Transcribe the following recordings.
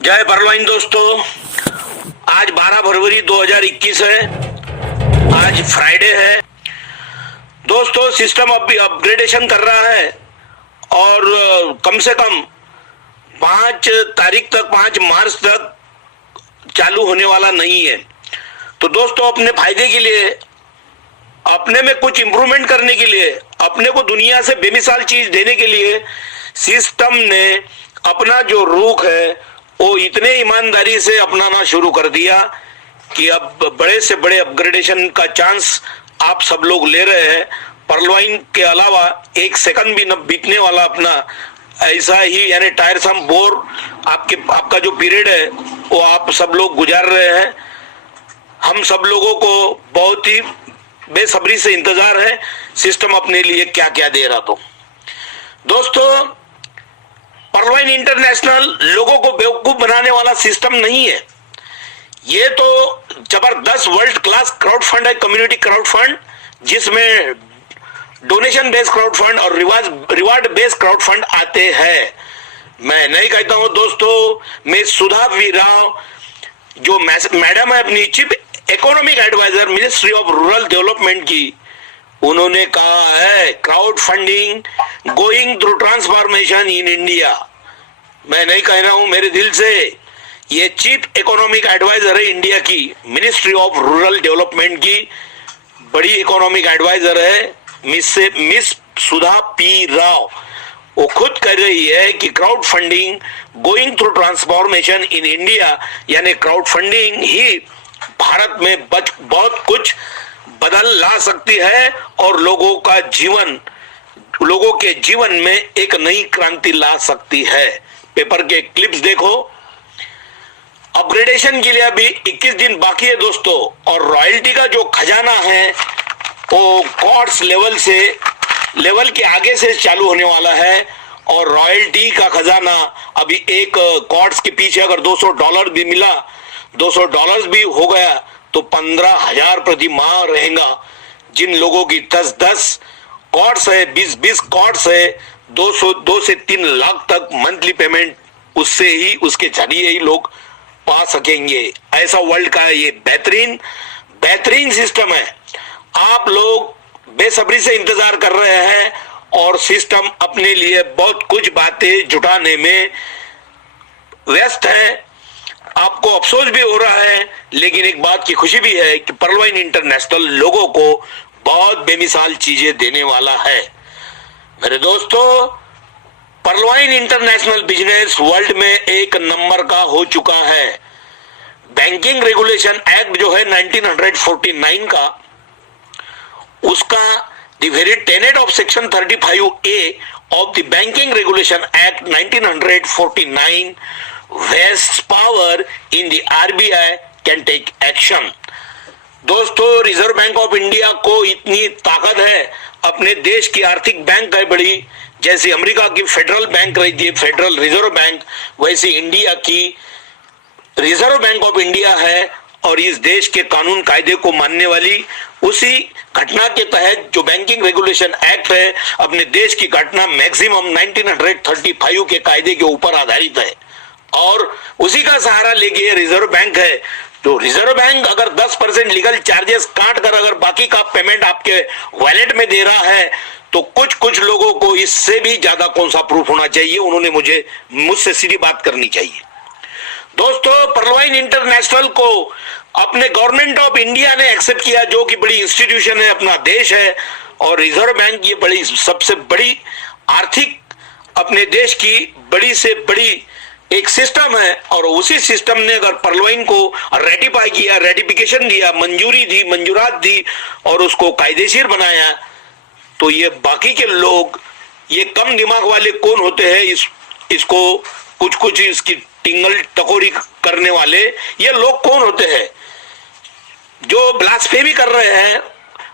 जय परवाइन दोस्तों। आज 12 फरवरी 2021 है। आज फ्राइडे है दोस्तों। सिस्टम अभी अपग्रेडेशन कर रहा है और कम से कम 5 तारीख तक, 5 मार्च तक चालू होने वाला नहीं है। तो दोस्तों, अपने फायदे के लिए, अपने में कुछ इंप्रूवमेंट करने के लिए, अपने को दुनिया से बेमिसाल चीज देने के लिए सिस्टम ने अपना जो रुख है वो इतने ईमानदारी से अपनाना शुरू कर दिया कि अब बड़े से बड़े अपग्रेडेशन का चांस आप सब लोग ले रहे हैं। परवाइन के अलावा एक सेकंड भी न बीतने वाला अपना ऐसा ही, यानी टायरसम बोर आपका जो पीरियड है वो आप सब लोग गुजार रहे हैं। हम सब लोगों को बहुत ही बेसब्री से इंतजार है सिस्टम अपने लिए क्या क्या दे रहा। तो दोस्तों, परवाइन इंटरनेशनल लोगों को बेवकूफ बनाने वाला सिस्टम नहीं है। ये तो जबरदस्त वर्ल्ड क्लास क्राउड फंड है, कम्युनिटी क्राउड फंड, जिसमें डोनेशन बेस्ड क्राउड फंड और रिवार्ड बेस्ड क्राउड फंड आते हैं। मैं नहीं कहता हूं दोस्तों, मैं सुधा वी राव जो मैडम है अपनी chief economic adviser ministry of rural development की, उन्होंने कहा है crowd funding going through transformation in India. मैं नहीं कह रहा हूं, मेरे दिल से। ये चीफ इकोनॉमिक एडवाइजर है इंडिया की, मिनिस्ट्री ऑफ रूरल डेवलपमेंट की बड़ी इकोनॉमिक एडवाइजर है मिस सुधा पी राव। वो खुद कह रही है कि crowd funding going through transformation in India, यानी क्राउड फंडिंग ही भारत में बहुत कुछ बदल ला सकती है और लोगों के जीवन में एक नई क्रांति ला सकती है। पेपर के क्लिप्स देखो। अपग्रेडेशन के लिए अभी 21 दिन बाकी है दोस्तों, और रॉयल्टी का जो खजाना है वो कॉर्ट्स लेवल के आगे से चालू होने वाला है। और रॉयल्टी का खजाना अभी एक कॉर्ट्स के पीछे अगर $200 भी मिला, $200 भी हो गया तो 15,000 प्रति माह रहेगा। जिन लोगों की 10-10 कॉर्ड्स है, 20-20 कॉर्ड्स है, 2 से 3 लाख तक मंथली पेमेंट उसके जरिए ही लोग पा सकेंगे। ऐसा वर्ल्ड का ये बेहतरीन सिस्टम है। आप लोग बेसब्री से इंतजार कर रहे हैं और सिस्टम अपने लिए बहुत कुछ बातें जुटाने में व्यस्त है। आपको अफसोस भी हो रहा है, लेकिन एक बात की खुशी भी है कि परवाइन इंटरनेशनल लोगों को बहुत बेमिसाल चीजें देने वाला है। मेरे दोस्तों, परवाइन इंटरनेशनल बिजनेस वर्ल्ड में एक नंबर का हो चुका है। बैंकिंग रेगुलेशन एक्ट जो है 1949 का, उसका the very tenet of section 35A of the banking regulation act 1949 vests power in the RBI can take action. दोस्तों, रिजर्व बैंक ऑफ इंडिया को इतनी ताकत है, अपने देश की आर्थिक बैंक है बड़ी, जैसे अमेरिका की फेडरल बैंक रहती है फेडरल रिजर्व बैंक, वैसे इंडिया की रिजर्व बैंक ऑफ इंडिया है। और इस देश के कानून कायदे को मानने वाली, उसी घटना के तहत जो बैंकिंग रेगुलेशन एक्ट है, अपने देश की घटना मैक्सिमम 1935 के कायदे के ऊपर आधारित है और उसी का सहारा लेके रिजर्व बैंक है। तो रिजर्व बैंक अगर 10% लीगल चार्जेस काट कर अगर बाकी का पेमेंट आपके वॉलेट में दे रहा है, तो कुछ लोगों को इससे भी ज्यादा कौन सा प्रूफ होना चाहिए, उन्होंने मुझसे सीधी बात करनी चाहिए। दोस्तों, परवाइन इंटरनेशनल को अपने गवर्नमेंट ऑफ इंडिया ने एक्सेप्ट किया, जो कि बड़ी इंस्टीट्यूशन है, अपना देश है। और रिजर्व बैंक ये सबसे बड़ी आर्थिक अपने देश की बड़ी से बड़ी एक सिस्टम है। और उसी सिस्टम ने अगर परवाइन को रेटिफाई किया, रेटिफिकेशन दिया, मंजूरात दी और उसको कायदेशीर बनाया, तो ये बाकी के लोग, ये कम दिमाग वाले कौन होते हैं, इसको कुछ इसकी टिंगल टकोरी करने वाले ये लोग कौन होते हैं जो ब्लास्फेमी कर रहे हैं।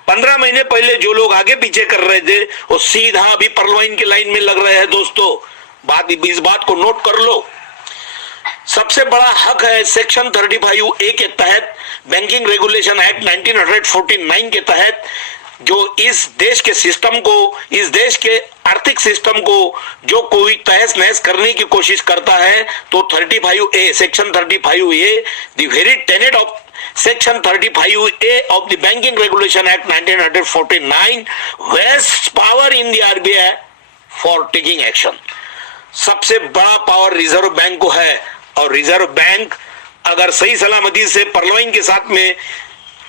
15 महीने पहले जो लोग आगे पीछे कर रहे थे वो सीधा अभी परवाइन के लाइन में लग रहे हैं। दोस्तों, इस बात को नोट कर लो। सबसे बड़ा हक है सेक्शन 35A के तहत, बैंकिंग रेगुलेशन एक्ट 1949 के तहत जो इस देश के सिस्टम को, इस देश के आर्थिक सिस्टम को जो कोई तहस नहस करने की कोशिश करता है, तो 35A, section 35A, the very tenet of section 35A of the banking regulation act 1949 vests power in the RBI for taking action. सबसे बड़ा पावर रिजर्व बैंक को है, और रिजर्व बैंक अगर सही सलामती से परलवाइन के साथ में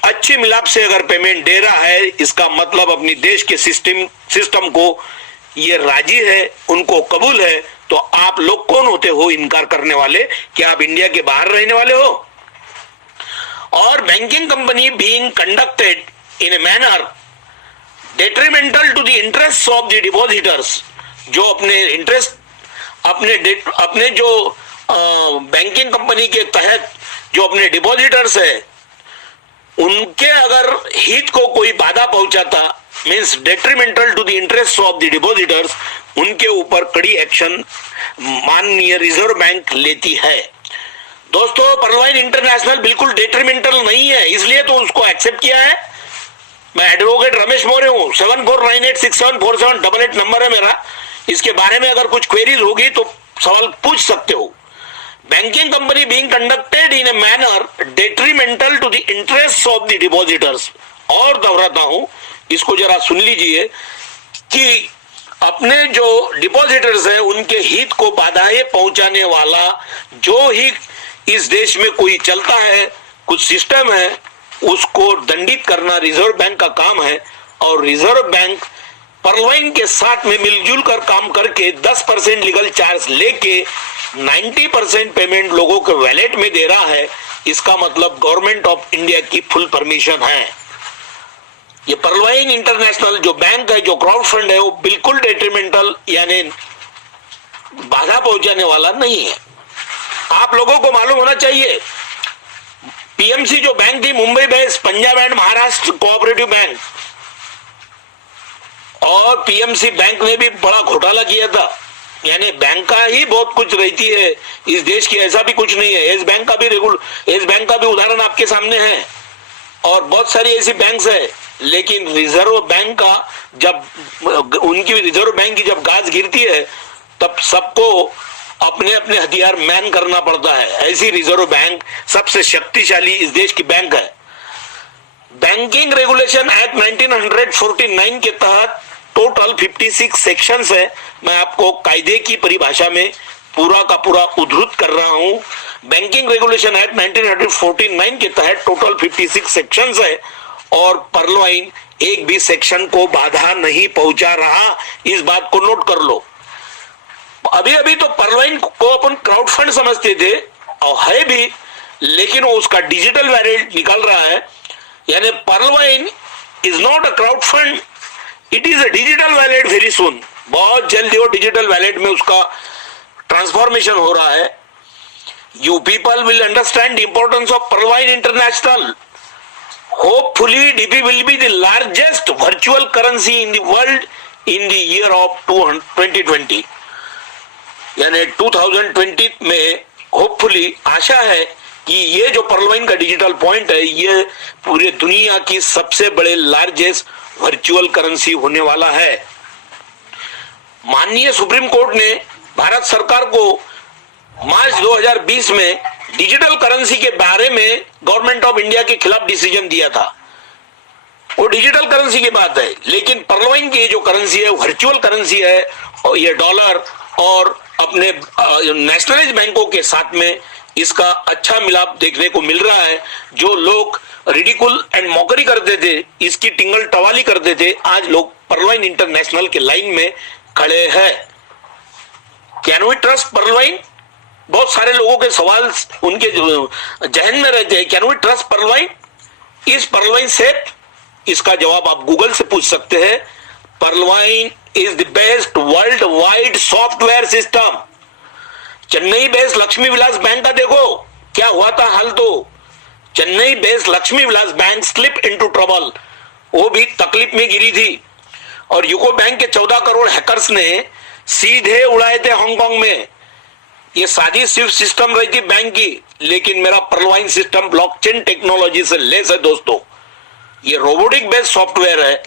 अच्छी मिलाप से अगर पेमेंट दे रहा है, इसका मतलब अपनी देश के सिस्टम को ये राजी है, उनको कबूल है। तो आप लोग कौन होते हो इनकार करने वाले? क्या आप इंडिया के बाहर रहने वाले हो? और banking company being conducted in a manner detrimental to the interest of the depositors, जो अपने इंटरेस्ट अपने जो बैंकिंग कंपनी के तहत जो अपने डिपॉजिटर्स है, उनके अगर हित को कोई बाधा पहुंचाता, means detrimental to the interest of the depositors, उनके ऊपर कड़ी एक्शन माननीय रिजर्व बैंक लेती है। दोस्तों, परलवाइन इंटरनेशनल बिल्कुल डेट्रीमेंटल नहीं है, इसलिए तो उसको एक्सेप्ट किया है। मैं एडवोकेट रमेश मौर्य हूं, 7498674788 नंबर है मेरा। इसके बारे में अगर कुछ क्वेरीज होगी तो सवाल पूछ सकते हो। Banking company being conducted in a manner detrimental to the interest of the depositors. और दोहराता हूं, इसको जरा सुन लीजिए कि अपने जो डिपॉजिटर्स है उनके हित को बाधाएं पहुंचाने वाला जो ही इस देश में कोई चलता है, कुछ सिस्टम है, उसको दंडित करना रिजर्व बैंक का काम है। और रिजर्व बैंक परलवाइन के साथ में मिलजुल कर काम करके 10% लीगल चार्ज लेके 90% पेमेंट लोगों के वैलेट में दे रहा है। इसका मतलब गवर्नमेंट ऑफ इंडिया की फुल परमिशन है। ये परलवाइन इंटरनेशनल जो बैंक है, जो क्राउड फंड है, वो बिल्कुल डेट्रीमेंटल यानी बाधा पहुंचाने वाला नहीं है। आप लोगों को मालूम होना चाहिए, पीएमसी जो बैंक थी, Mumbai based Punjab and Maharashtra cooperative bank, और पीएमसी बैंक ने भी बड़ा घोटाला किया था। यानी बैंक का ही बहुत कुछ रहती है इस देश की, ऐसा भी कुछ नहीं है। येस बैंक का भी उदाहरण आपके सामने है, और बहुत सारी ऐसी बैंक्स है। लेकिन रिजर्व बैंक का जब उनकी रिजर्व बैंक की जब गाज गिरती है, तब सबको अपने अपने हथियार मैन करना पड़ता है। ऐसी रिजर्व बैंक सबसे शक्तिशाली इस देश की बैंक है। बैंकिंग रेगुलेशन एक्ट 1949 के तहत टोटल 56 सेक्शंस है। मैं आपको कायदे की परिभाषा में पूरा का पूरा उद्धृत कर रहा हूं। बैंकिंग रेगुलेशन एक्ट 1949 के तहत टोटल 56 सेक्शंस है, और परलवाइन एक भी सेक्शन को बाधा नहीं पहुंचा रहा। इस बात को नोट कर लो। अभी अभी तो परलवाइन को अपन क्राउड फंड समझते थे, और है भी, लेकिन वो उसका डिजिटल वैलेट निकल रहा है। यानी Pearlvine is not a crowd fund, it is a digital wallet very soon. बहुत जल्दी वो डिजिटल वैलेट में उसका ट्रांसफॉर्मेशन हो रहा है। You people will understand the importance of Pearlvine International. Hopefully DP will be the largest virtual currency in the world in the year of 2020। यानी 2020 में होपफुली आशा है कि ये जो परलवाइन का डिजिटल पॉइंट है, ये पूरे दुनिया की सबसे बड़े लार्जेस्ट वर्चुअल करेंसी होने वाला है। माननीय सुप्रीम कोर्ट ने भारत सरकार को मार्च 2020 में डिजिटल करेंसी के बारे में गवर्नमेंट ऑफ इंडिया के खिलाफ डिसीजन दिया था। वो डिजिटल करेंसी की बात है, लेकिन परलवाइन की जो करेंसी है वर्चुअल करेंसी है, और ये डॉलर और अपने नेशनलाइज बैंकों के साथ में इसका अच्छा मिलाप देखने को मिल रहा है। जो लोग रिडिकुल एंड मॉकरी करते थे, इसकी टिंगल टवाली करते थे, आज लोग परलवाइन इंटरनेशनल के लाइन में खड़े हैं। Can we trust Pearlvine? बहुत सारे लोगों के सवाल उनके जहन में रहते हैं, कैन वी ट्रस्ट परलवाइन? इस परलवाइन सेफ? इसका जवाब आप गूगल से पूछ सकते हैं। Pearlvine is the best world wide software system. Chennai based Lakshmi Vilas bank का देखो क्या हुआ था हाल। तो Chennai based Lakshmi Vilas bank slip into trouble, वो भी तकलीफ में गिरी थी। और यूको बैंक के 14 करोड़ हैकर्स ने सीधे उड़ाए थे हांगकांग में। ये सादी स्विफ्ट सिस्टम रही थी बैंक की, लेकिन मेरा परलवाइन सिस्टम ब्लॉकचेन टेक्नोलॉजी से लेस है दोस्तों। ये रोबोटिक बेस्ड सॉफ्टवेयर है,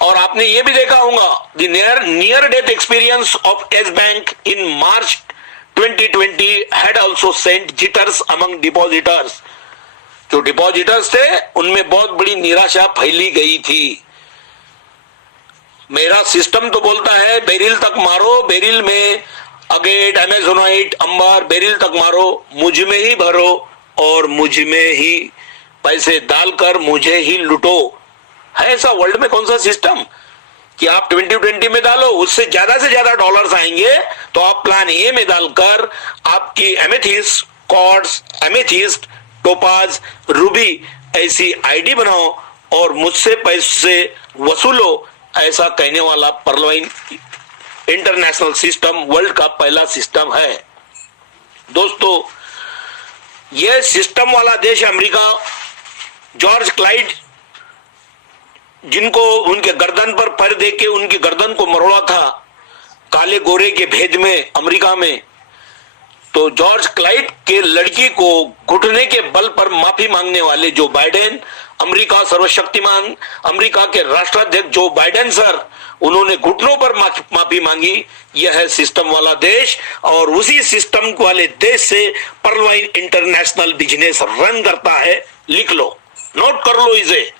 और आपने ये भी देखा होगा the near death experience of S bank in March 2020 had also sent jitters among depositors. जो डिपॉजिटर्स थे उनमें बहुत बड़ी निराशा फैली गई थी। मेरा सिस्टम तो बोलता है बेरिल तक मारो, बेरिल में अगेट, एमेजोनाइट, अंबर, बेरिल तक मारो, मुझ में ही भरो और मुझ में ही पैसे डालकर मुझे ही लुटो। है ऐसा वर्ल्ड में कौन सा सिस्टम कि आप 2020 में डालो, उससे ज्यादा से ज्यादा डॉलर्स आएंगे तो आप प्लान ए में डालकर आपकी amethyst, quartz, amethyst, topaz, Ruby ऐसी आईडी बनाओ और मुझसे पैसे वसूलो, ऐसा कहने वाला पर्लवाइन इंटरनेशनल सिस्टम वर्ल्ड का पहला सिस्टम है। दोस्तों, यह सिस्टम वाला देश अमेरिका, जॉर्ज क्लाइड जिनको उनके गर्दन पर पैर देके उनकी गर्दन को मरोड़ा था काले गोरे के भेद में अमेरिका में, तो जॉर्ज क्लाइड के लड़की को घुटने के बल पर माफी मांगने वाले जो बाइडेन, अमेरिका सर्वशक्तिमान, अमेरिका के राष्ट्राध्यक्ष जो बाइडेन सर, उन्होंने घुटनों पर माफी मांगी। यह है सिस्टम वाला देश और उसी सिस्टम वाले देश से पर्लवाइन इंटरनेशनल बिजनेस रन करता है। लिख लो, नोट कर लो इसे।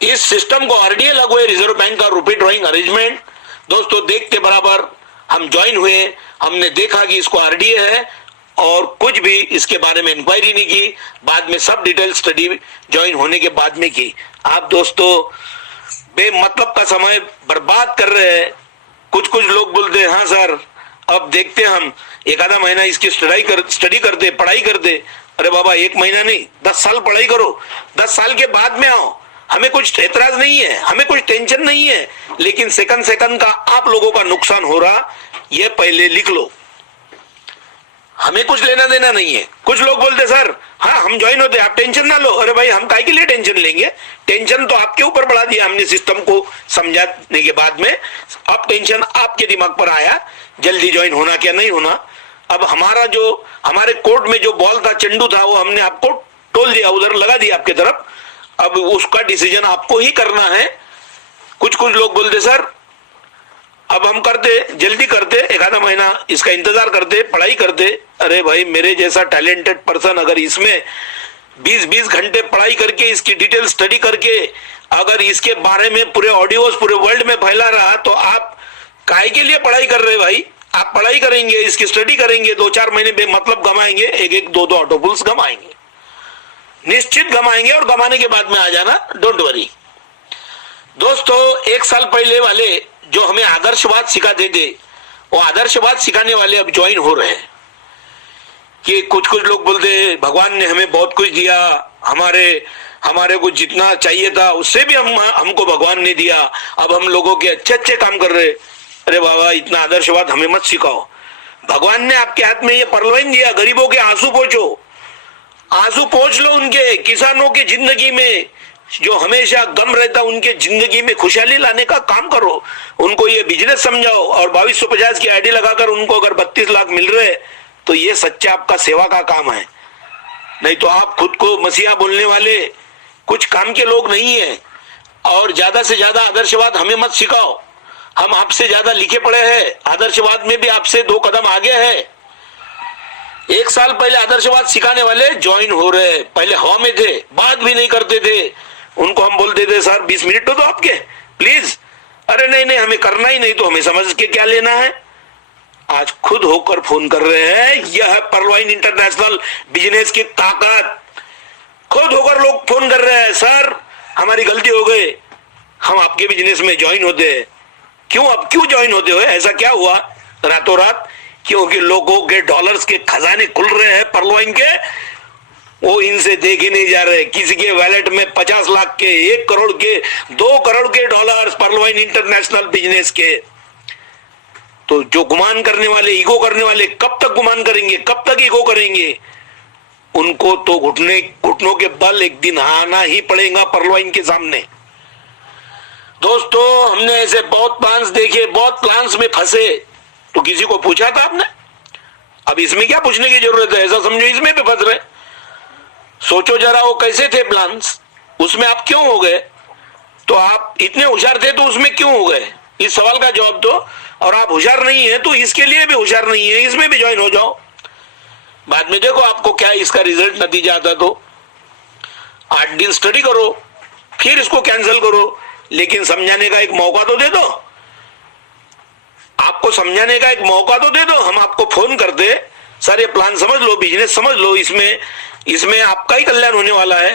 इस सिस्टम को आरडीए लागू है, रिजर्व बैंक का रुपए ड्रॉइंग अरेंजमेंट। दोस्तों, देखते बराबर हम ज्वाइन हुए, हमने देखा कि इसको आरडीए है और कुछ भी इसके बारे में इंक्वायरी नहीं की, बाद में सब डिटेल स्टडी ज्वाइन होने के बाद में की। आप दोस्तों बेमतलब का समय बर्बाद कर रहे हैं। कुछ लोग बोलते हैं हाँ सर अब देखते हम एक आधा महीना इसकी स्टडी करते, पढ़ाई करते। अरे बाबा, 1 महीना नहीं, 10 साल पढ़ाई करो, 10 साल के बाद में आओ। हमें कुछ ऐतराज नहीं है, हमें कुछ टेंशन नहीं है, लेकिन सेकंड का आप लोगों का नुकसान हो रहा, यह पहले लिख लो। हमें कुछ लेना देना नहीं है। कुछ लोग बोलते सर हाँ हम ज्वाइन होते, आप टेंशन ना लो। अरे भाई, हम काहे के लिए टेंशन लेंगे? टेंशन तो आपके ऊपर बढ़ा दिया हमने सिस्टम को समझाने के बाद में। अब टेंशन आपके दिमाग पर आया जल्दी ज्वाइन होना क्या नहीं होना। अब हमारे कोर्ट में जो बॉल था, चंडू था, वो हमने आपको टोल दिया, उधर लगा दिया आपके तरफ। अब उसका डिसीजन आपको ही करना है। कुछ लोग बोलते सर अब हम करते, जल्दी करते, एक आधा महीना इसका इंतजार करते, पढ़ाई करते। अरे भाई, मेरे जैसा टैलेंटेड पर्सन अगर इसमें 20 घंटे पढ़ाई करके, इसकी डिटेल स्टडी करके अगर इसके बारे में पूरे ऑडियोज पूरे वर्ल्ड में फैला रहा, तो आप काहे के लिए पढ़ाई कर रहे भाई? आप पढ़ाई करेंगे, इसकी स्टडी करेंगे, 2-4 महीने बेमतलब गमाएंगे, 1-2 ऑटोपुल्स गमाएंगे, निश्चित गमाएंगे और गमाने के बाद में आ जाना, डोंट वरी। दोस्तों, 1 साल पहले वाले जो हमें आदर्शवाद सिखाते थे, वो आदर्शवाद सिखाने वाले अब ज्वाइन हो रहे हैं। कि कुछ लोग बोलते हैं भगवान ने हमें बहुत कुछ दिया, हमारे को जितना चाहिए था उससे भी हमको भगवान ने दिया, अब हम लोगों के अच्छे काम कर रहे। अरे बाबा, इतना आदर्शवाद हमें मत सिखाओ। भगवान ने आपके हाथ में ये परलवाइन दिया, गरीबों के आंसू पोंछो, आंसू पोंछ लो उनके। किसानों की जिंदगी में जो हमेशा गम रहता, उनके जिंदगी में खुशहाली लाने का काम करो। उनको ये बिजनेस समझाओ और 2250 की आईडी लगाकर उनको अगर 32 लाख मिल रहे तो ये सच्चा आपका सेवा का काम है। नहीं तो आप खुद को मसीहा बोलने वाले कुछ काम के लोग नहीं है। और ज्यादा से ज्यादा आदर्शवाद हमें मत सिखाओ। हम आपसे ज्यादा लिखे पड़े हैं, आदर्शवाद में भी आपसे 2 कदम आगे है। 1 साल पहले आदर्शवाद सिखाने वाले ज्वाइन हो रहे, पहले हवा में थे, बात भी नहीं करते थे। उनको हम बोलते थे सर 20 मिनट तो आपके प्लीज। अरे नहीं, हमें करना ही नहीं तो हमें समझ के क्या लेना है। आज खुद होकर फोन कर रहे हैं। यह है पर्लवाइन इंटरनेशनल बिजनेस की ताकत। खुद होकर लोग फोन कर रहे हैं, सर हमारी गलती हो गई, हम आपके बिजनेस में ज्वाइन होते हैं। क्यों ज्वाइन होते हो? ऐसा क्या हुआ रातों रात? क्योंकि लोगों के डॉलर्स के खजाने खुल रहे हैं पर्लवाइन के, वो इनसे देखे नहीं जा रहे। किसी के वैलेट में 50 लाख के, 1 करोड़ के, 2 करोड़ के डॉलर्स पर्लवाइन इंटरनेशनल बिजनेस के। तो जो गुमान करने वाले, ईगो करने वाले, कब तक गुमान करेंगे, कब तक ईगो करेंगे? उनको तो घुटनों के बल एक दिन आना ही पड़ेगा पर्लवाइन के सामने। दोस्तों, हमने ऐसे बहुत प्लान्स देखे, बहुत प्लान्स में फंसे। तो किसी को पूछा था आपने? अब इसमें क्या पूछने की जरूरत है? ऐसा समझो इसमें भी फंस रहे। सोचो जरा वो कैसे थे प्लान्स, उसमें आप क्यों हो गए? तो आप इतने होशियार थे तो उसमें क्यों हो गए? इस सवाल का जवाब दो। और आप होशियार नहीं है तो इसके लिए भी होशियार नहीं है, इसमें भी ज्वाइन हो जाओ। बाद में देखो आपको क्या इसका रिजल्ट नतीजा आता। तो 8 दिन स्टडी करो, फिर इसको कैंसिल करो, लेकिन समझाने का एक मौका तो दे दो। आपको समझाने का एक मौका तो दे दो। हम आपको फोन करते, सर ये प्लान समझ लो, बिजनेस समझ लो, इसमें आपका ही कल्याण होने वाला है।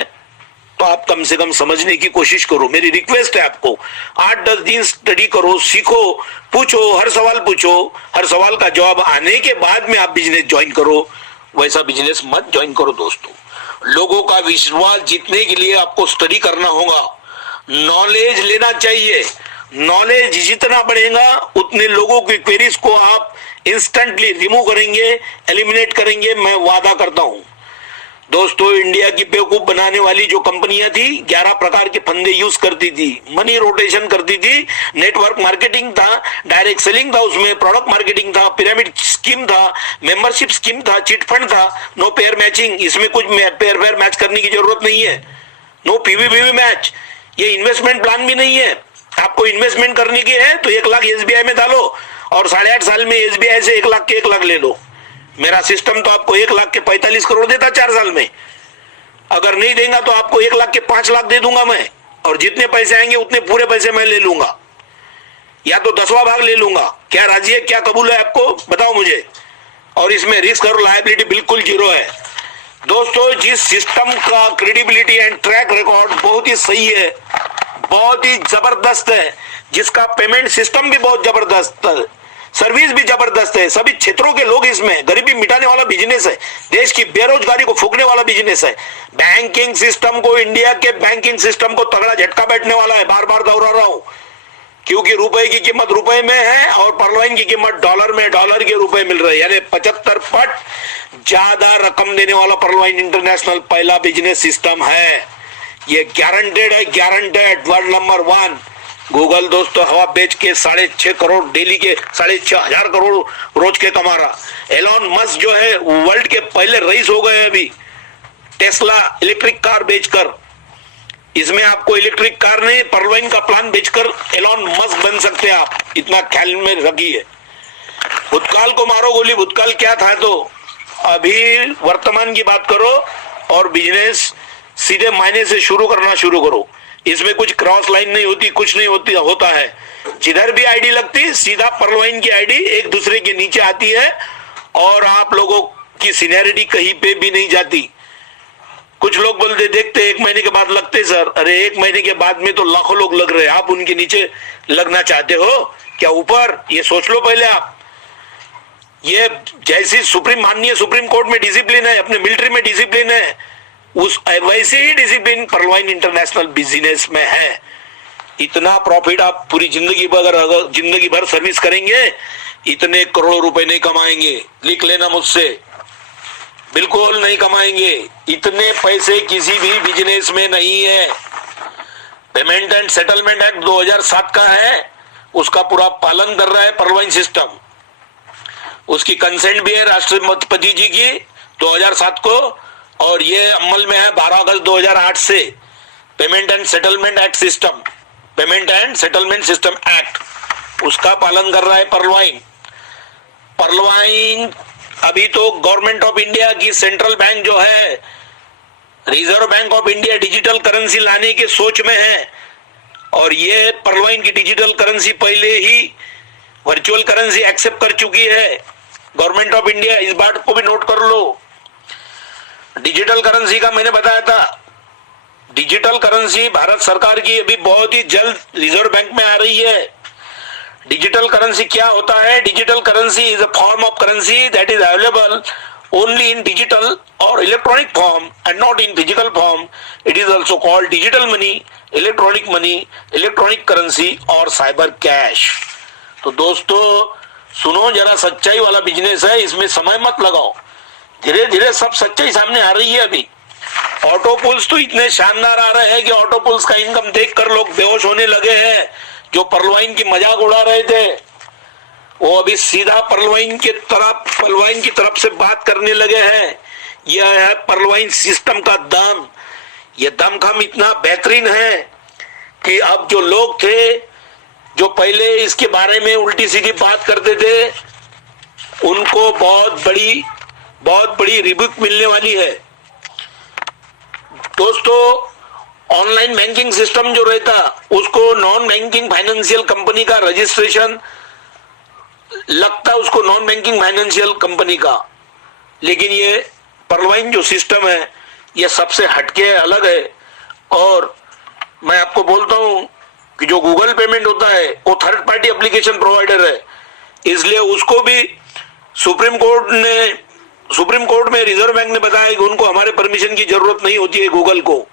तो आप कम से कम समझने की कोशिश करो। मेरी रिक्वेस्ट है आपको, 8-10 दिन स्टडी करो, सीखो, पूछो, हर सवाल पूछो, हर सवाल का जवाब आने के बाद में आप बिजनेस ज्वाइन करो। वैसा बिजनेस मत ज्वाइन करो दोस्तों। लोगों का विश्वास जीतने के लिए आपको स्टडी करना होगा, नॉलेज लेना चाहिए। नॉलेज जितना बढ़ेगा उतने लोगों की क्वेरीज को आप इंस्टेंटली रिमूव करेंगे, एलिमिनेट करेंगे, मैं वादा करता हूं। दोस्तों, इंडिया की बेवकूफ बनाने वाली जो कंपनियां थी, 11 प्रकार के फंदे यूज करती थी, मनी रोटेशन करती थी, नेटवर्क मार्केटिंग था, डायरेक्ट सेलिंग था, उसमें प्रोडक्ट मार्केटिंग था, पिरामिड स्कीम था, मेंबरशिप स्कीम था, चिट फंड था, नो पेयर मैचिंग, इसमें कुछ पेयर मैच करने की जरूरत नहीं है, नो पीवी मैच, ये इन्वेस्टमेंट प्लान भी नहीं है। आपको इन्वेस्टमेंट करने की है तो 1 लाख एसबीआई में डालो और 8.5 साल में एसबीआई से 1 लाख के 1 लाख ले लो। मेरा सिस्टम तो आपको 1 लाख के 45 करोड़ देता 4 साल में। अगर नहीं देगा तो आपको 1 लाख के 5 लाख दे दूंगा मैं, और जितने पैसे आएंगे उतने पूरे पैसे मैं ले लूंगा, या तो 10वां भाग ले लूंगा। क्या राजी है, क्या कबूल है आपको, बताओ मुझे। और इसमें रिस्क और लायबिलिटी बिल्कुल 0 है। दोस्तों, जिस सिस्टम का क्रेडिबिलिटी एंड ट्रैक रिकॉर्ड बहुत ही सही है, बहुत ही जबरदस्त है, जिसका पेमेंट सिस्टम भी बहुत जबरदस्त है, सर्विस भी जबरदस्त है, सभी क्षेत्रों के लोग इसमें, गरीबी मिटाने वाला बिजनेस है, देश की बेरोजगारी को फूकने वाला बिजनेस है, बैंकिंग सिस्टम को, इंडिया के बैंकिंग सिस्टम को तगड़ा झटका बैठने वाला है। बार बार दोहरा रहा हूं, क्योंकि रुपए की कीमत रुपए में है और परवाइन की कीमत डॉलर में, डॉलर के रुपए मिल रहे हैं, यानी 75 पट ज्यादा रकम देने वाला परवाइन इंटरनेशनल पहला बिजनेस सिस्टम है। ये गारंटेड है, गारंटेड, वर्ल्ड नंबर 1। गूगल दोस्तों हवा बेच के 6.5 करोड़ डेली के 6,500 करोड़ रोज के कमा रहा। एलॉन मस्क जो है वर्ल्ड के पहले रईस हो गए अभी, टेस्ला इलेक्ट्रिक कार बेचकर। इसमें आपको इलेक्ट्रिक कार नहीं, परवाइन का प्लान बेचकर एलॉन मस्क बन सकते हैं आप, इतना ख्याल में रखिए। भूतकाल को मारो गोली, भूतकाल क्या था, तो अभी वर्तमान की बात करो और बिजनेस सीधे मायने से शुरू करना शुरू करो। इसमें कुछ क्रॉस लाइन नहीं होती, कुछ नहीं होती, होता है जिधर भी आईडी लगती सीधा परवाइन की आईडी एक दूसरे के नीचे आती है और आप लोगों की सीनियरिटी कहीं पे भी नहीं जाती। कुछ लोग बोलते देखते 1 महीने के बाद लगते सर, अरे 1 महीने के बाद में तो लाखों लोग लग रहे हैं, आप उनके नीचे लगना चाहते हो क्या ऊपर? ये सोच लो पहले आप। ये जैसी माननीय सुप्रीम कोर्ट में डिसिप्लिन है, अपने मिलिट्री में डिसिप्लिन है, उस वैसे ही डिसिप्लिन परवाइन इंटरनेशनल बिजनेस में है। इतना प्रॉफिट आप पूरी जिंदगी भर सर्विस करेंगे, इतने करोड़ों रुपए नहीं कमाएंगे, लिख लेना मुझसे, बिल्कुल नहीं कमाएंगे। इतने पैसे किसी भी बिजनेस में नहीं है। पेमेंट एंड सेटलमेंट एक्ट 2007 का है, उसका पूरा पालन कर रहा है परवाइन सिस्टम। उसकी कंसेंट भी है राष्ट्रपति जी की 2007 को, और ये अमल में है 12 अगस्त 2008 से। Payment and settlement act system, payment and settlement system act, उसका पालन कर रहा है परवाइन। परवाइन अभी तो गवर्नमेंट ऑफ इंडिया की सेंट्रल बैंक जो है, reserve Bank of India, digital currency लाने के सोच में है, और ये परवाइन की डिजिटल करेंसी पहले ही वर्चुअल करेंसी एक्सेप्ट कर चुकी है गवर्नमेंट ऑफ इंडिया। इस बात को भी नोट कर लो। डिजिटल करेंसी का मैंने बताया था, डिजिटल करेंसी भारत सरकार की अभी बहुत ही जल्द रिजर्व बैंक में आ रही है। डिजिटल करेंसी क्या होता है? Digital currency is a form of currency that is available only in digital or electronic form and not in physical form. It is also called digital money, electronic currency or cyber cash. तो दोस्तों सुनो, जरा सच्चाई वाला business है, इसमें समय मत लगाओ। धीरे धीरे सब सच्चाई सामने आ रही है। अभी ऑटो पुल्स तो इतने शानदार आ रहे हैं कि ऑटो पुल्स का इनकम देखकर लोग बेहोश होने लगे हैं। जो परवाइन की मजाक उड़ा रहे थे वो अभी सीधा परवाइन की तरफ से बात करने लगे हैं। यह है परवाइन सिस्टम का दम। यह दमखम इतना बेहतरीन है कि अब जो लोग थे जो पहले इसके बारे में उल्टी सीधी बात करते थे, उनको बहुत बड़ी रिबुक मिलने वाली है। दोस्तों, ऑनलाइन बैंकिंग सिस्टम जो रहता, उसको नॉन बैंकिंग फाइनेंशियल कंपनी का रजिस्ट्रेशन लगता, उसको नॉन बैंकिंग फाइनेंशियल कंपनी का। लेकिन ये पर्लवाइन जो सिस्टम है, ये सबसे हटके अलग है। और मैं आपको बोलता हूं कि जो गूगल पेमेंट होता है वो थर्ड पार्टी एप्लीकेशन प्रोवाइडर है, इसलिए उसको भी सुप्रीम कोर्ट में रिजर्व बैंक ने बताया कि उनको हमारे परमिशन की जरूरत नहीं होती है गूगल को।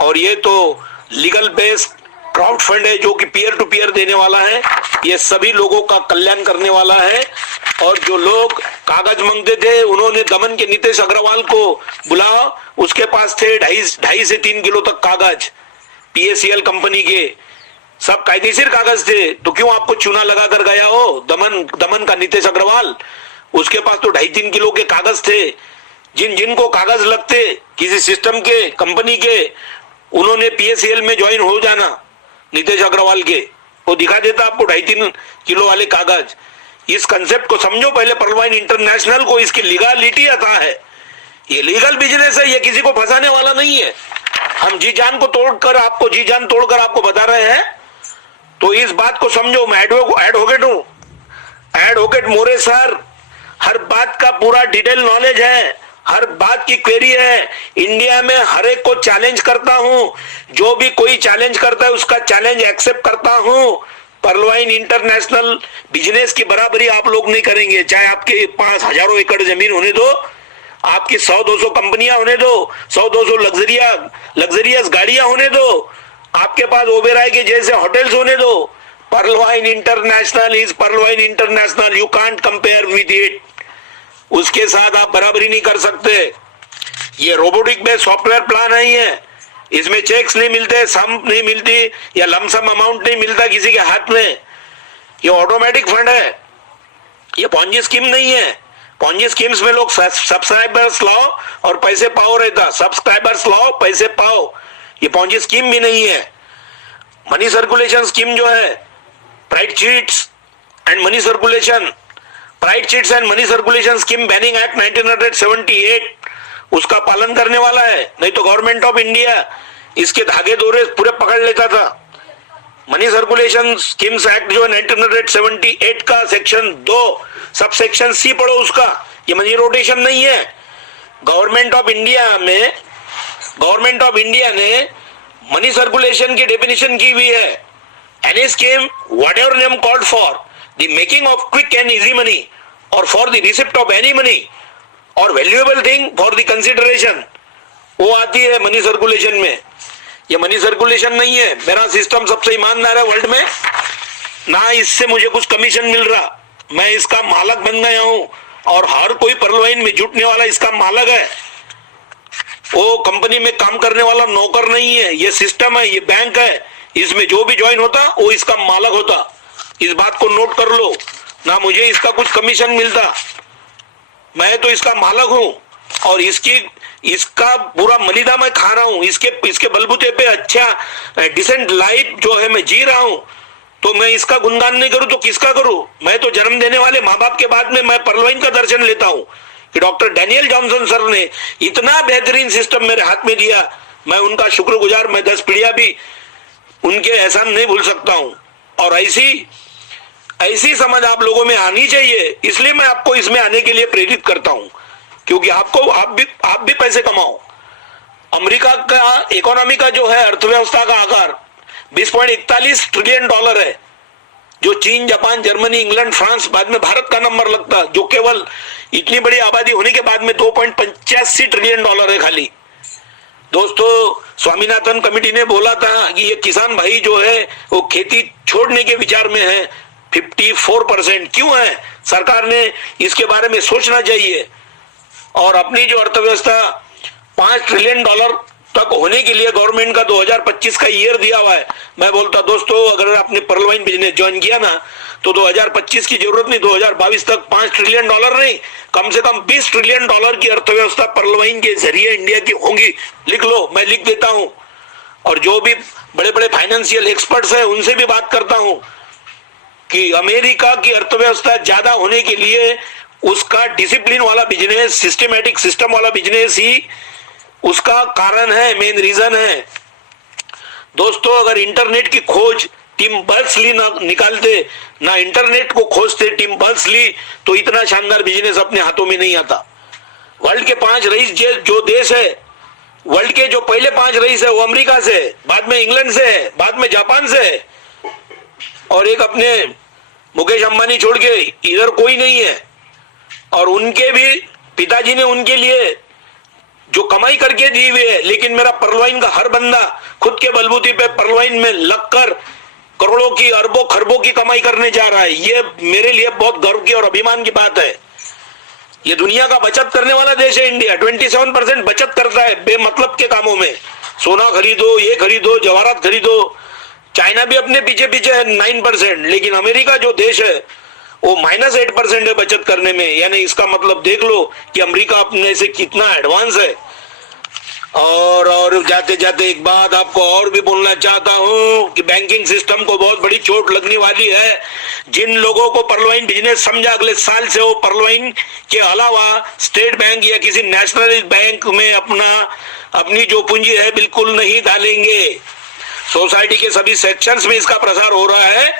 और ये तो लीगल बेस्ड क्राउड फंड है जो कि पीयर टू पीयर देने वाला है, ये सभी लोगों का कल्याण करने वाला है। और जो लोग कागज मांगते थे, उन्होंने दमन के नीतीश अग्रवाल को बुलाया, उसके पास थे 2.5 से 3 किलो तक कागज, पीएसीएल कंपनी के सब कायदेशीर कागज थे। तो क्यों आपको चूना लगा कर गया हो दमन का नीतीश अग्रवाल? उसके पास तो 2.5-3 किलो के कागज थे। जिनको कागज लगते किसी सिस्टम के कंपनी के, उन्होंने पीएसीएल में ज्वाइन हो जाना नीतीश अग्रवाल के, वो दिखा देता आपको 2.5-3 किलो वाले कागज। इस कंसेप्ट को समझो पहले। पर्लवाइन इंटरनेशनल को इसकी लीगलिटी आता है, ये लीगल बिजनेस है, ये किसी को फंसाने वाला नहीं है। हम जी जान तोड़कर आपको बता रहे हैं, तो इस बात को समझो। मैं एडवोकेट हूं, एडवोकेट मोरे सर, हर बात का पूरा डिटेल नॉलेज है, हर बात की क्वेरी है। इंडिया में हर एक को चैलेंज करता हूं, जो भी कोई चैलेंज करता है उसका चैलेंज एक्सेप्ट करता हूं। पर्लवाइन इंटरनेशनल बिजनेस की बराबरी आप लोग नहीं करेंगे, चाहे आपके पास हजारों एकड़ जमीन होने दो, आपकी 100-200 कंपनियां होने दो, 100-200 लग्जरियस गाड़ियां होने दो, आपके पास ओबेराय के जैसे होटल्स होने दो। पर्लवाइन international is पर्लवाइन international, you can't compare with it. उसके साथ आप बराबरी नहीं कर सकते। ये रोबोटिक बेस्ड सॉफ्टवेयर प्लान नहीं है, इसमें चेक्स नहीं मिलते, सम नहीं मिलती, या लमसम अमाउंट नहीं मिलता किसी के हाथ में। ये ऑटोमेटिक फंड है, ये पॉन्जी स्कीम नहीं है। पॉन्जी स्कीम्स में लोग सब्सक्राइबर्स लाओ और पैसे पाओ रहता, सब्सक्राइबर्स लाओ पैसे पाओ, ये पॉन्जी स्कीम भी नहीं है। मनी सर्कुलेशन स्कीम जो है, pride cheats and money circulation scheme banning act 1978, उसका पालन करने वाला है। नहीं तो गवर्नमेंट ऑफ इंडिया इसके धागे दोरे पूरे पकड़ लेता था। मनी सर्कुलेशन स्कीम्स एक्ट जो है 1978 का सेक्शन 2 सब सेक्शन सी पढ़ो उसका, ये मनी रोटेशन नहीं है। गवर्नमेंट ऑफ इंडिया ने मनी सर्कुलेशन की डेफिनेशन की हुई है। Any scheme whatever name called for the making of quick and easy money or for the receipt of any money or valuable thing for the consideration, वो आती है money circulation में। ये money circulation नहीं है। मेरा सिस्टम सबसे ईमानदार है वर्ल्ड में, ना इससे मुझे कुछ कमीशन मिल रहा, मैं इसका मालक बन गया हूं। और हर कोई पर्लवाइन में जुटने वाला इसका मालक है, वो कंपनी में काम करने वाला नौकर नहीं है। ये सिस्टम है, ये बैंक है, इसमें जो भी ज्वाइन होता वो इसका मालक होता। इस बात को नोट कर लो, ना मुझे इसका कुछ कमीशन मिलता, मैं तो इसका मालक हूं और इसका पूरा मलिदा मैं खा रहा हूं। इसके बलबूते पे अच्छा डिसेंट लाइफ जो है मैं जी रहा हूं। तो मैं इसका गुणगान नहीं करूं तो किसका करूं? मैं तो जन्म देने वाले माँ बाप के बाद में मैं पर्लवाइन का दर्शन लेता हूं कि डॉक्टर डैनियल जॉनसन सर ने इतना बेहतरीन सिस्टम मेरे हाथ में दिया। मैं उनका शुक्रगुजार, मैं 10 पीढ़ियां भी उनके एहसान नहीं भूल सकता हूं। और ऐसी समझ आप लोगों में आनी चाहिए, इसलिए मैं आपको इसमें आने के लिए प्रेरित करता हूं, क्योंकि आप भी पैसे कमाओ। अमेरिका का इकोनॉमी का जो है अर्थव्यवस्था का आकार 20.41 ट्रिलियन डॉलर है, जो चीन, जापान, जर्मनी, इंग्लैंड, फ्रांस, बाद में भारत का नंबर लगता, जो केवल इतनी बड़ी आबादी होने के बाद में 2.85 ट्रिलियन डॉलर है खाली। दोस्तों, स्वामीनाथन कमेटी ने बोला था कि ये किसान भाई जो है वो खेती छोड़ने के विचार में है। 54% क्यों है? सरकार ने इसके बारे में सोचना चाहिए और अपनी जो अर्थव्यवस्था 5 ट्रिलियन डॉलर तक होने के लिए गवर्नमेंट का 2025 का ईयर दिया हुआ है। मैं बोलता दोस्तों, अगर आपने पर्लवाइन बिजनेस ज्वाइन किया ना तो 2025 की जरूरत नहीं, 2022 तक 5 ट्रिलियन डॉलर नहीं, कम से कम 20 ट्रिलियन डॉलर की अर्थव्यवस्था पर्लवाइन के जरिए इंडिया की होगी। लिख लो, मैं लिख देता हूं। और जो भी बड़े बड़े फाइनेंशियल एक्सपर्ट्स हैं, उनसे भी बात करता हूं कि अमेरिका की अर्थव्यवस्था ज्यादा होने के लिए उसका डिसिप्लिन वाला बिजनेस, सिस्टमैटिक सिस्टम वाला बिजनेस ही उसका कारण है, मेन रीजन है। दोस्तों, अगर इंटरनेट की खोज टिम बर्नर्स-ली ना निकालते, ना इंटरनेट को खोजते टिम बर्नर्स-ली, तो इतना शानदार बिजनेस अपने हाथों में नहीं आता। वर्ल्ड के 5 रईस जो देश है, वर्ल्ड के जो पहले 5 रईस है वो अमेरिका से, बाद में इंग्लैंड से, बाद में जापान से, और एक अपने मुकेश अंबानी छोड़ के इधर कोई नहीं है। और उनके भी पिताजी ने उनके लिए जो कमाई करके दी हुई है, लेकिन मेरा परलवाइन का हर बंदा खुद के बलबूते पे परलवाइन में लगकर करोड़ों की, अरबों खरबों की कमाई करने जा रहा है। ये मेरे लिए बहुत गर्व की और अभिमान की बात है। ये दुनिया का बचत करने वाला देश है इंडिया। 27% बचत करता है बेमतलब के कामों में। सोना खरीदो, ये खरीदो, जवाहरात खरीदो। चाइना भी अपने पीछे पीछे है 9%, लेकिन अमेरिका जो देश है वो -8% है बचत करने में। यानी इसका मतलब देख लो कि अमेरिका अपने से कितना एडवांस है। और जाते जाते एक बात आपको और भी बोलना चाहता हूं कि बैंकिंग सिस्टम को बहुत बड़ी चोट लगने वाली है। जिन लोगों को परलवाइन बिजनेस समझा, अगले साल से वो परलवाइन के अलावा स्टेट बैंक या किसी नेशनल बैंक में अपनी जो पूंजी है बिल्कुल नहीं डालेंगे। सोसाइटी के सभी सेक्शंस में इसका प्रसार हो रहा है।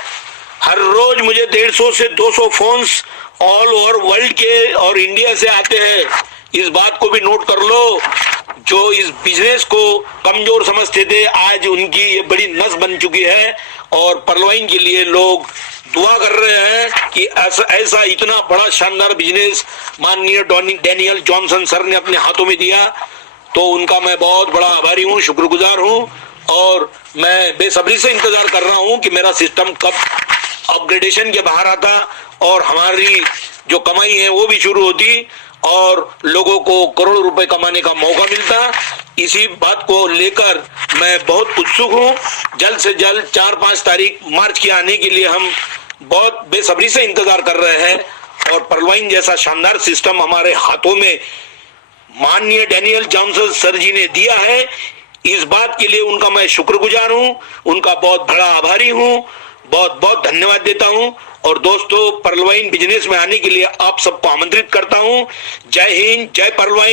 हर रोज मुझे 150 से 200 फोन्स ऑल ओवर वर्ल्ड के और इंडिया से आते हैं। इस बात को भी नोट कर लो। जो इस बिजनेस को कमजोर समझते थे, आज उनकी ये बड़ी नस बन चुकी है और परलवाइन के लिए लोग दुआ कर रहे हैं कि ऐसा इतना बड़ा शानदार बिजनेस माननीय डैनियल जॉनसन सर ने अपने हाथों में दिया, तो उनका मैं बहुत बड़ा आभारी हूँ, शुक्रगुजार हूँ। और मैं बेसब्री से इंतजार कर रहा हूँ कि मेरा सिस्टम कब अपग्रेडेशन के बाहर आता और हमारी जो कमाई है वो भी शुरू होती और लोगों को करोड़ों रुपए कमाने का मौका मिलता। इसी बात को लेकर मैं बहुत उत्सुक हूं। जल्द से जल्द 4-5 तारीख मार्च के आने के लिए हम बहुत बेसब्री से इंतजार कर रहे हैं और परलवाइन जैसा शानदार सिस्टम हमारे हाथों में माननीय डैनियल जॉनसन सर जी ने दिया है। इस बात के लिए उनका मैं शुक्रगुजार हूं, उनका बहुत बड़ा आभारी हूं, बहुत बहुत धन्यवाद देता हूं। और दोस्तों, परलवाइन बिजनेस में आने के लिए आप सबको आमंत्रित करता हूं। जय हिंद, जय परलवाइन।